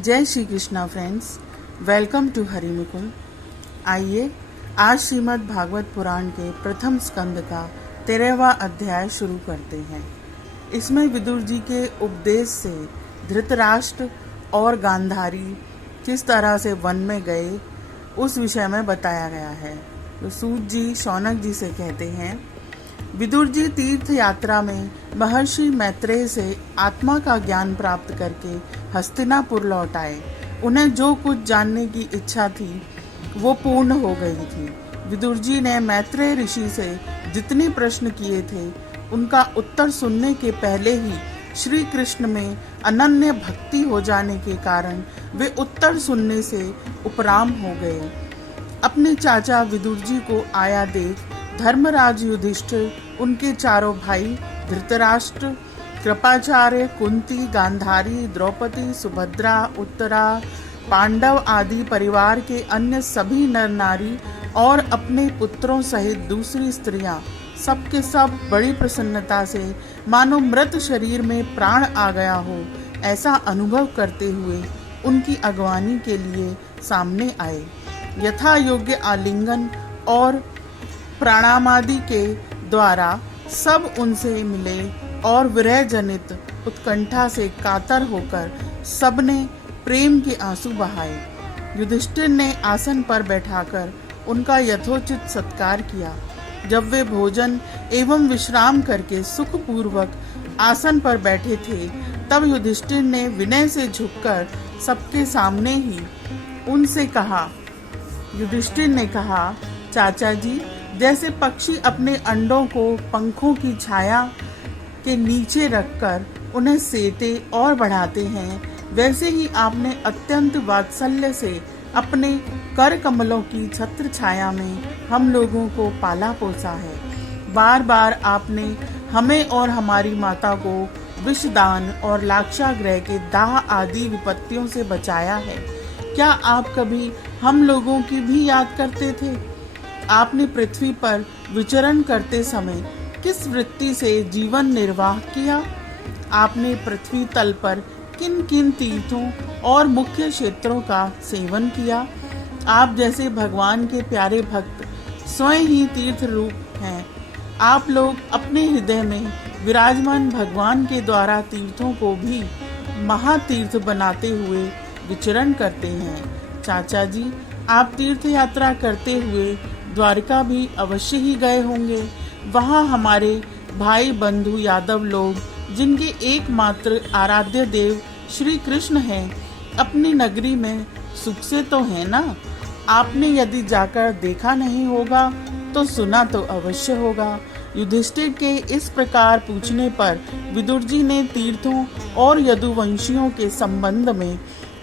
जय Shri Krishna friends, welcome to Harimukund. आइए आज श्रीमद् भागवत पुराण के प्रथम स्कंद का 13वां अध्याय शुरू करते हैं। इसमें विदुर जी के उपदेश से धृतराष्ट्र और गांधारी किस तरह से वन में गए उस विषय में बताया गया है। तो सूत जी शौनक जी से कहते हैं, विदुर जी तीर्थ यात्रा में महर्षि मैत्रेय से आत्मा का ज्ञान प्राप्त करके हस्तिनापुर लौट आए। उन्हें जो कुछ जानने की इच्छा थी वो पूर्ण हो गई थी। विदुर जी ने मैत्रेय ऋषि से जितने प्रश्न किए थे उनका उत्तर सुनने के पहले ही श्री कृष्ण में अनन्य भक्ति हो जाने के कारण वे उत्तर सुनने से उपराम हो गए। अपने चाचा विदुर जी को आया देख धर्मराज युधिष्ठिर, उनके चारों भाई धृतराष्ट्र, कृपाचार्य, कुंती, गांधारी, द्रौपदी, सुभद्रा, उत्तरा, पांडव आदि परिवार के अन्य सभी नर नारी और अपने पुत्रों सहित दूसरी स्त्रियां सबके सब बड़ी प्रसन्नता से मानो मृत शरीर में प्राण आ गया हो ऐसा अनुभव करते हुए उनकी अगवानी के लिए सामने आए। यथा योग्य आलिंगन और प्रणामादि के द्वारा सब उनसे मिले और विरह जनित उत्कंठा से कातर होकर सबने प्रेम के आंसू बहाए। युधिष्ठिर ने आसन पर बैठाकर उनका यथोचित सत्कार किया। जब वे भोजन एवं विश्राम करके सुखपूर्वक आसन पर बैठे थे तब युधिष्ठिर ने विनय से झुककर सबके सामने ही उनसे कहा। युधिष्ठिर ने कहा, चाचा जी, जैसे पक्षी अपने अंडों को पंखों की छाया के नीचे रखकर उन्हें सेते और बढ़ाते हैं, वैसे ही आपने अत्यंत वात्सल्य से अपने कर कमलों की छत्र छाया में हम लोगों को पाला पोसा है। बार बार आपने हमें और हमारी माता को विषदान और लाक्षागृह के दाह आदि विपत्तियों से बचाया है। क्या आप कभी हम लोगों की भी याद करते थे? आपने पृथ्वी पर विचरण करते समय किस वृत्ति से जीवन निर्वाह किया? आपने पृथ्वी तल पर किन किन तीर्थों और मुख्य क्षेत्रों का सेवन किया? आप जैसे भगवान के प्यारे भक्त स्वयं ही तीर्थ रूप हैं। आप लोग अपने हृदय में विराजमान भगवान के द्वारा तीर्थों को भी महातीर्थ बनाते हुए विचरण करते हैं। चाचा जी, आप तीर्थ यात्रा करते हुए द्वारका भी अवश्य ही गए होंगे। वहाँ हमारे भाई बंधु यादव लोग, जिनके एकमात्र आराध्य देव श्री कृष्ण हैं, अपनी नगरी में सुख से तो है ना? आपने यदि जाकर देखा नहीं होगा तो सुना तो अवश्य होगा। युधिष्ठिर के इस प्रकार पूछने पर विदुर जी ने तीर्थों और यदुवंशियों के संबंध में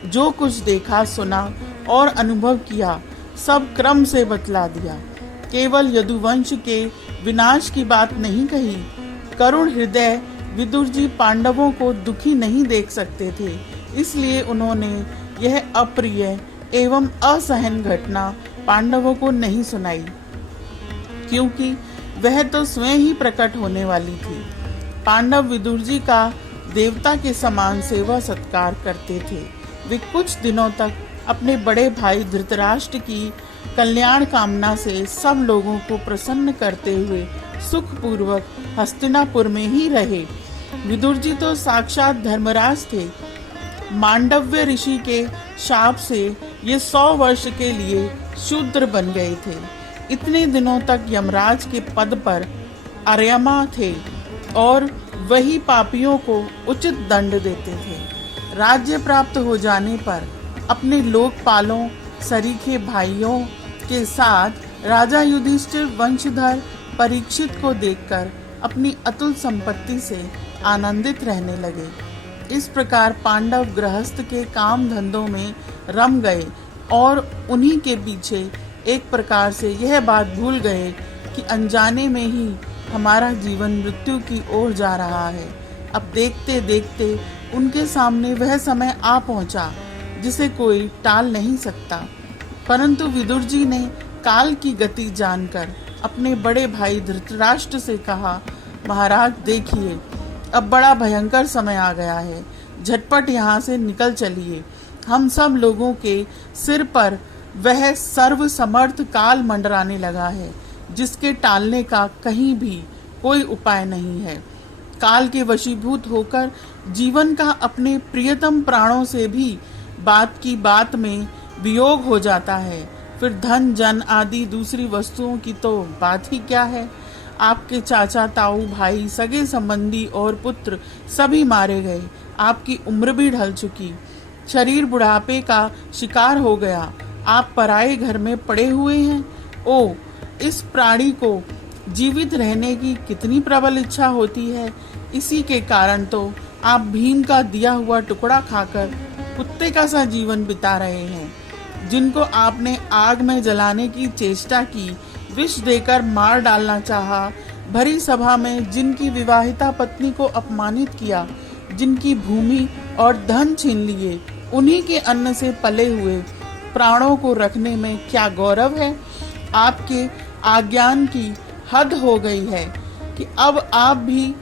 जो कुछ देखा, सुना और अनुभव किया सब क्रम से बतला दिया। केवल यदुवंश के विनाश की बात नहीं कही। करुण हृदय विदुर जी पांडवों को दुखी नहीं देख सकते थे, इसलिए उन्होंने यह अप्रिय एवं असहन घटना पांडवों को नहीं सुनाई, क्योंकि वह तो स्वयं ही प्रकट होने वाली थी। पांडव विदुर जी का देवता के समान सेवा सत्कार करते थे। वे कुछ दिनों तक अपने बड़े भाई धृतराष्ट्र की कल्याण कामना से सब लोगों को प्रसन्न करते हुए सुखपूर्वक हस्तिनापुर में ही रहे। विदुर जी तो साक्षात धर्मराज थे। मांडव्य ऋषि के शाप से ये 100 वर्ष के लिए शूद्र बन गए थे। इतने दिनों तक यमराज के पद पर अर्यमा थे और वही पापियों को उचित दंड देते थे। राज्य प्राप्त हो जाने पर अपने लोकपालों सरीखे भाइयों के साथ राजा युधिष्ठिर वंशधर परीक्षित को देखकर अपनी अतुल संपत्ति से आनंदित रहने लगे। इस प्रकार पांडव गृहस्थ के काम धंधों में रम गए और उन्हीं के पीछे एक प्रकार से यह बात भूल गए कि अनजाने में ही हमारा जीवन मृत्यु की ओर जा रहा है। अब देखते देखते उनके सामने वह समय आ पहुंचा जिसे कोई टाल नहीं सकता। परंतु विदुर जी ने काल की गति जानकर अपने बड़े भाई धृतराष्ट्र से कहा, महाराज देखिए, अब बड़ा भयंकर समय आ गया है, झटपट यहाँ से निकल चलिए। हम सब लोगों के सिर पर वह सर्वसमर्थ काल मंडराने लगा है, जिसके टालने का कहीं भी कोई उपाय नहीं है। काल के वशीभूत होकर जीवन का अपने प्रियतम प्राणों से भी बात की बात में वियोग हो जाता है। फिर धन जन आदि दूसरी वस्तुओं की तो बात ही क्या है। आपके चाचा ताऊ भाई सगे संबंधी और पुत्र सभी मारे गए। आपकी उम्र भी ढल चुकी, शरीर बुढ़ापे का शिकार हो गया। आप पराए घर में पड़े हुए हैं। ओ, इस प्राणी को जीवित रहने की कितनी प्रबल इच्छा होती है। इसी के कारण तो आप भीम का दिया हुआ टुकड़ा खाकर कुत्ते का सा जीवन बिता रहे हैं। जिनको आपने आग में जलाने की चेष्टा की, विष देकर मार डालना चाहा, भरी सभा में जिनकी विवाहिता पत्नी को अपमानित किया, जिनकी भूमि और धन छीन लिए, उन्हीं के अन्न से पले हुए प्राणों को रखने में क्या गौरव है। आपके आज्ञान की हद हो गई है कि अब आप भी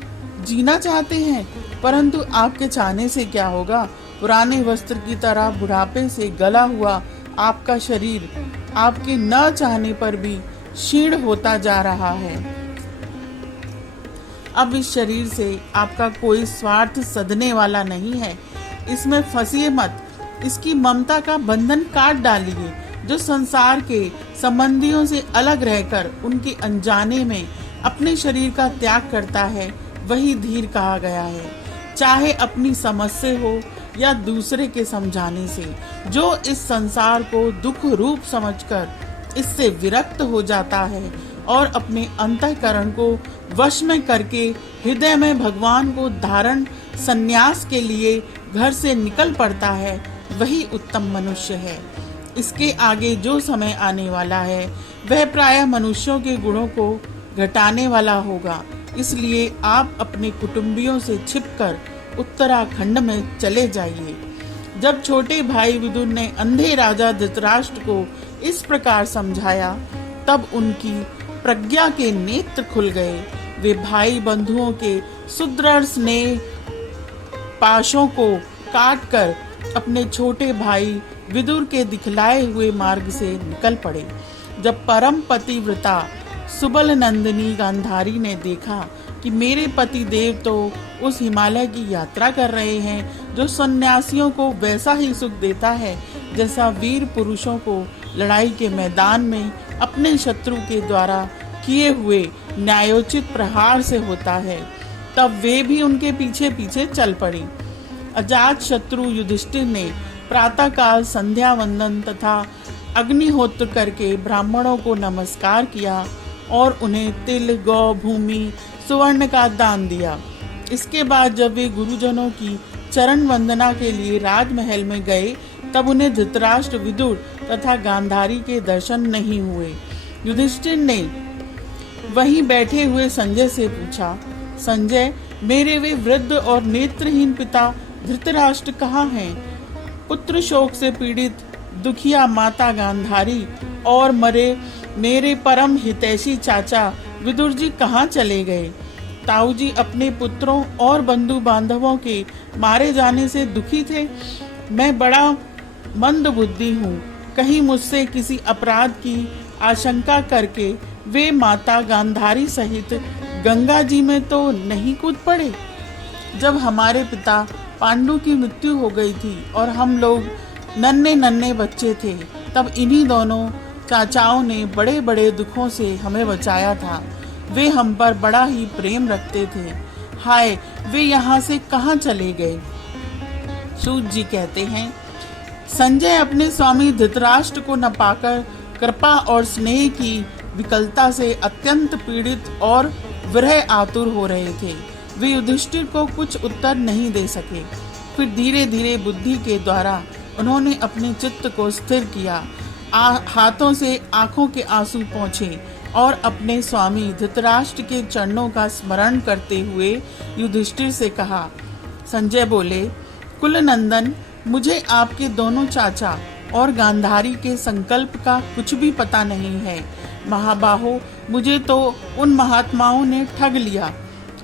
जीना चाहते हैं, परंतु आपके चाहने से क्या होगा। पुराने वस्त्र की तरह बुढ़ापे से गला हुआ आपका शरीर आपके न चाहने पर भी क्षीण होता जा रहा है। अब इस शरीर से आपका कोई स्वार्थ सधने वाला नहीं है। इसमें फंसिए मत। इसकी ममता का बंधन काट डालिए। जो संसार के संबंधियों से अलग रहकर उनके अनजाने में अपने शरीर का त्याग करता है, वही धीर कहा गया है। चाहे अपनी समझ से हो या दूसरे के समझाने से। जो इस संसार को दुख रूप समझकर इससे विरक्त हो जाता है और अपने अंतःकरण को वश में करके हृदय में भगवान को धारण संन्यास के लिए घर से निकल पड़ता है, वही उत्तम मनुष्य है। इसके आगे जो समय आने वाला है वह प्रायः मनुष्यों के गुणों को घटाने वाला होगा। इसलिए आप अपने कुटुंबियों से छिपकर उत्तराखंड में चले जाइए। जब छोटे भाई विदुर ने अंधे राजा धृतराष्ट्र को इस प्रकार समझाया, तब उनकी प्रज्ञा के नेत्र खुल गए। वे भाई बंधुओं के सुदृढ़ स्नेह पाशों को काटकर अपने छोटे भाई विदुर के दिखलाए हुए मार्ग से निकल पड़े। जब परम पतिव्रता सुबल नंदिनी गांधारी ने देखा कि मेरे पति देव तो उस हिमालय की यात्रा कर रहे हैं जो सन्यासियों को वैसा ही सुख देता है जैसा वीर पुरुषों को लड़ाई के मैदान में अपने शत्रु के द्वारा किए हुए न्यायोचित प्रहार से होता है, तब वे भी उनके पीछे पीछे चल पड़ी। अजात शत्रु युधिष्ठिर ने प्रातःकाल संध्या वंदन तथा अग्निहोत्र करके ब्राह्मणों को नमस्कार किया और उन्हें तिल, गौ, भूमि, सुवर्ण का दान दिया। इसके बाद जब वे गुरुजनों की चरण वंदना के लिए राजमहल में गए, तब उन्हें धृतराष्ट्र, विदुर तथा गांधारी के दर्शन नहीं हुए। युधिष्ठिर ने वहीं बैठे हुए संजय से पूछा, संजय, मेरे वे वृद्ध और नेत्रहीन पिता धृतराष्ट्र कहाँ हैं? पुत्र शोक से पीड़ित दुखिया माता गांधारी और मरे मेरे परम हितैषी चाचा विदुर जी कहाँ चले गए? ताऊ जी अपने पुत्रों और बंधु बांधवों के मारे जाने से दुखी थे। मैं बड़ा मंद बुद्धि हूँ, कहीं मुझसे किसी अपराध की आशंका करके वे माता गांधारी सहित गंगा जी में तो नहीं कूद पड़े। जब हमारे पिता पांडु की मृत्यु हो गई थी और हम लोग नन्हे नन्हे बच्चे थे, तब इन्हीं दोनों चाचाओं ने बड़े बड़े दुखों से हमें बचाया था। वे हम पर बड़ा ही प्रेम रखते थे। हाय, वे यहाँ से कहाँ चले गए? सूत जी कहते हैं, संजय अपने स्वामी धृतराष्ट्र को न पाकर कृपा और स्नेह की विकलता से अत्यंत पीड़ित और विरह आतुर हो रहे थे। वे युधिष्ठिर को कुछ उत्तर नहीं दे सके। फिर धीरे धीरे बुद्धि के द्वारा उन्होंने अपने चित्त को स्थिर किया। हाथों से आंखों के आंसू पोंछे और अपने स्वामी धृतराष्ट्र के चरणों का स्मरण करते हुए युधिष्ठिर से कहा। संजय बोले, कुलनंदन, मुझे आपके दोनों चाचा और गांधारी के संकल्प का कुछ भी पता नहीं है। महाबाहो, मुझे तो उन महात्माओं ने ठग लिया।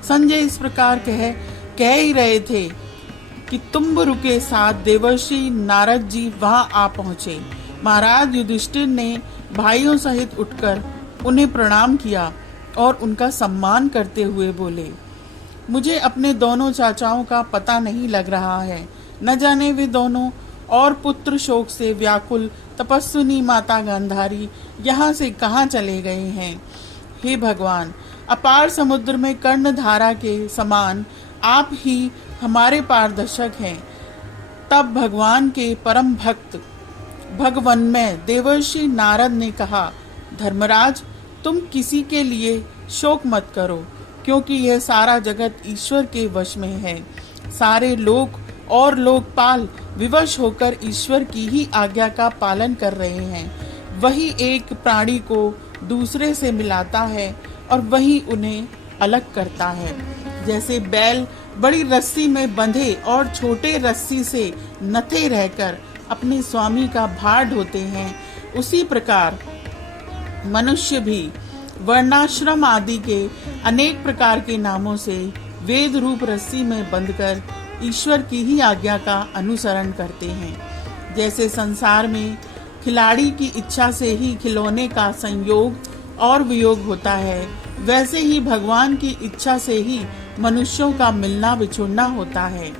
संजय इस प्रकार कह ही रहे थे कि तुम्बरु के साथ देवर्षि नारद जी वहां आ पहुंचे। महाराज युधिष्ठिर ने भाइयों सहित उठकर उन्हें प्रणाम किया और उनका सम्मान करते हुए बोले, मुझे अपने दोनों चाचाओं का पता नहीं लग रहा है। न जाने वे दोनों और पुत्र शोक से व्याकुल तपस्विनी माता गांधारी यहाँ से कहाँ चले गए हैं। हे भगवान, अपार समुद्र में कर्णधारा के समान आप ही हमारे पारदर्शक हैं। तब भगवान के परम भक्त भगवन्मय देवर्षि नारद ने कहा, धर्मराज, तुम किसी के लिए शोक मत करो, क्योंकि यह सारा जगत ईश्वर के वश में है। सारे लोक और लोकपाल विवश होकर ईश्वर की ही आज्ञा का पालन कर रहे हैं। वही एक प्राणी को दूसरे से मिलाता है और वही उन्हें अलग करता है। जैसे बैल बड़ी रस्सी में बंधे और छोटे रस्सी से नथे रहकर अपने स्वामी का भार ढोते हैं, उसी प्रकार मनुष्य भी वर्णाश्रम आदि के अनेक प्रकार के नामों से वेद रूप रस्सी में बंधकर ईश्वर की ही आज्ञा का अनुसरण करते हैं। जैसे संसार में खिलाड़ी की इच्छा से ही खिलौने का संयोग और वियोग होता है, वैसे ही भगवान की इच्छा से ही मनुष्यों का मिलना विछुड़ना होता है।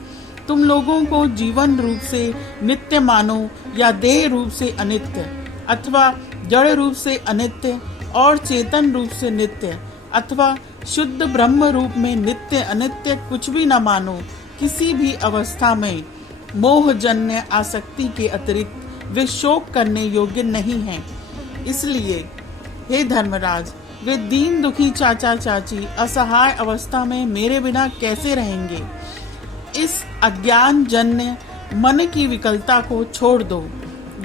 तुम लोगों को जीवन रूप से नित्य मानो या देह रूप से अनित्य, अथवा जड़ रूप से अनित्य और चेतन रूप से नित्य, अथवा शुद्ध ब्रह्म रूप में नित्य अनित्य कुछ भी न मानो। किसी भी अवस्था में मोहजन्य आसक्ति के अतिरिक्त वे शोक करने योग्य नहीं हैं। इसलिए हे धर्मराज, वे दीन दुखी चाचा चाची असहाय अवस्था में मेरे बिना कैसे रहेंगे। इस अज्ञान जन्य मन की विकलता को छोड़ दो।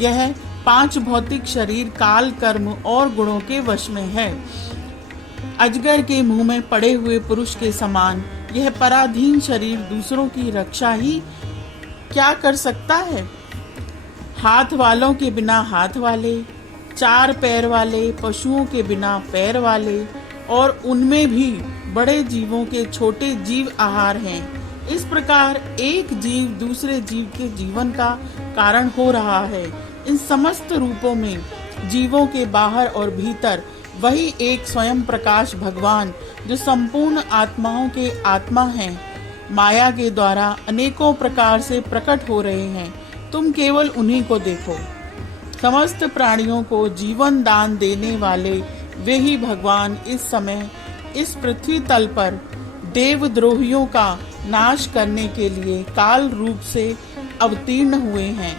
यह 5 भौतिक शरीर काल, कर्म और गुणों के वश में है। अजगर के मुंह में पड़े हुए पुरुष के समान यह पराधीन शरीर दूसरों की रक्षा ही क्या कर सकता है। हाथ वालों के बिना हाथ वाले, 4 पैर वाले पशुओं के बिना पैर वाले, और उनमें भी बड़े जीवों के छोटे जीव आहार हैं। इस प्रकार एक जीव दूसरे जीव के जीवन का कारण हो रहा है। इन समस्त रूपों में जीवों के बाहर और भीतर वही एक स्वयं प्रकाश भगवान, जो संपूर्ण आत्माओं के आत्मा हैं, माया के द्वारा अनेकों प्रकार से प्रकट हो रहे हैं। तुम केवल उन्हीं को देखो। समस्त प्राणियों को जीवन दान देने वाले वे ही भगवान इस समय इस पृथ्वी तल पर देवद्रोहियों का नाश करने के लिए काल रूप से अवतीर्ण हुए हैं।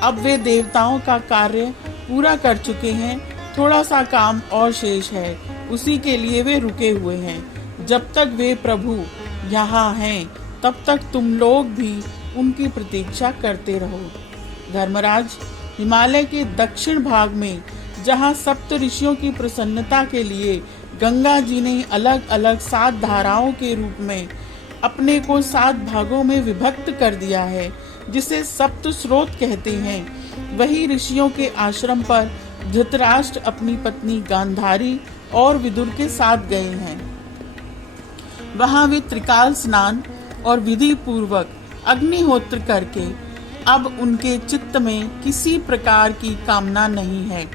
अब वे देवताओं का कार्य पूरा कर चुके हैं। थोड़ा सा काम और शेष है, उसी के लिए वे रुके हुए हैं। जब तक वे प्रभु यहाँ हैं, तब तक तुम लोग भी उनकी प्रतीक्षा करते रहो। धर्मराज, हिमालय के दक्षिण भाग में जहाँ सप्त ऋषियों की प्रसन्नता के लिए गंगा जी ने अलग अलग 7 धाराओं के रूप में अपने को 7 भागों में विभक्त कर दिया है, जिसे सप्त स्रोत कहते हैं, वही ऋषियों के आश्रम पर धृतराष्ट्र अपनी पत्नी गांधारी और विदुर के साथ गए हैं। वहां वे त्रिकाल स्नान और विधि पूर्वक अग्निहोत्र करके अब उनके चित्त में किसी प्रकार की कामना नहीं है।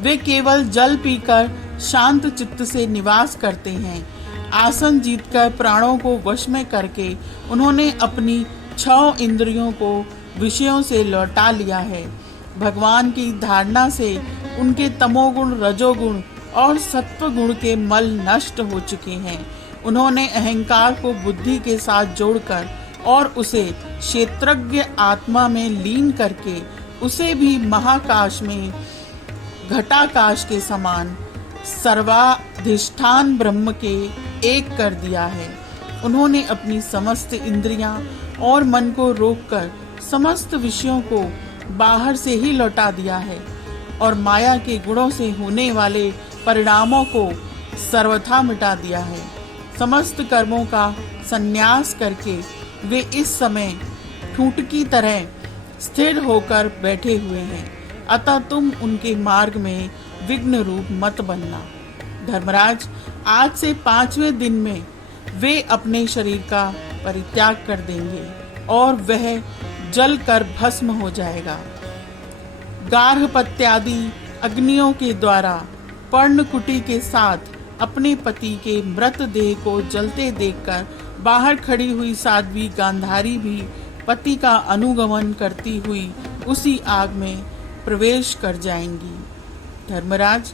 वे केवल जल पीकर शांत चित्त से निवास करते हैं। आसन जीतकर प्राणों को वश में करके उन्होंने अपनी 6 इंद्रियों को विषयों से लौटा लिया है। भगवान की धारणा से उनके तमोगुण, रजोगुण और सत्वगुण के मल नष्ट हो चुके हैं। उन्होंने अहंकार को बुद्धि के साथ जोड़कर और उसे क्षेत्रज्ञ आत्मा में लीन करके उसे भी महाकाश में घटाकाश के समान सर्वाधिष्ठान ब्रह्म के एक कर दिया है। उन्होंने अपनी समस्त इंद्रियां और मन को रोककर समस्त विषयों को बाहर से ही लौटा दिया है और माया के गुणों से होने वाले परिणामों को सर्वथा मिटा दिया है। समस्त कर्मों का संन्यास करके वे इस समय ठूंठ की तरह स्थिर होकर बैठे हुए हैं। अतः तुम उनके मार्ग में विघ्न रूप मत बनना। धर्मराज, आज से 5वें दिन में वे अपने शरीर का परित्याग कर देंगे। और वह जलकर भस्म हो जाएगा। गार्हपत्यादि अग्नियों के द्वारा पर्णकुटी के साथ अपने पति के मृतदेह को जलते देखकर बाहर खड़ी हुई साध्वी गांधारी भी पति का अनुगमन करती हुई उसी आग में प्रवेश कर जाएंगी। धर्मराज,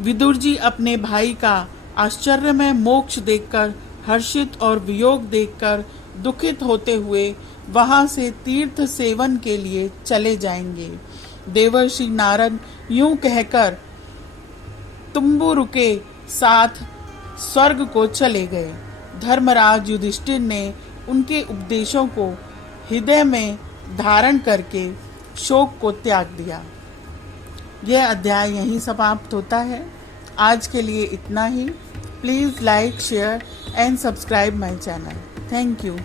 विदुर जी अपने भाई का आश्चर्यमय मोक्ष देखकर हर्षित और वियोग देखकर दुखित होते हुए वहां से तीर्थ सेवन के लिए चले जाएंगे। देवर्षि नारद यूं कहकर तुम्बुरु के साथ स्वर्ग को चले गए। धर्मराज युधिष्ठिर ने उनके उपदेशों को हृदय में धारण करके शोक को त्याग दिया। यह अध्याय यहीं समाप्त होता है। आज के लिए इतना ही। Please like, share and subscribe my channel. Thank you.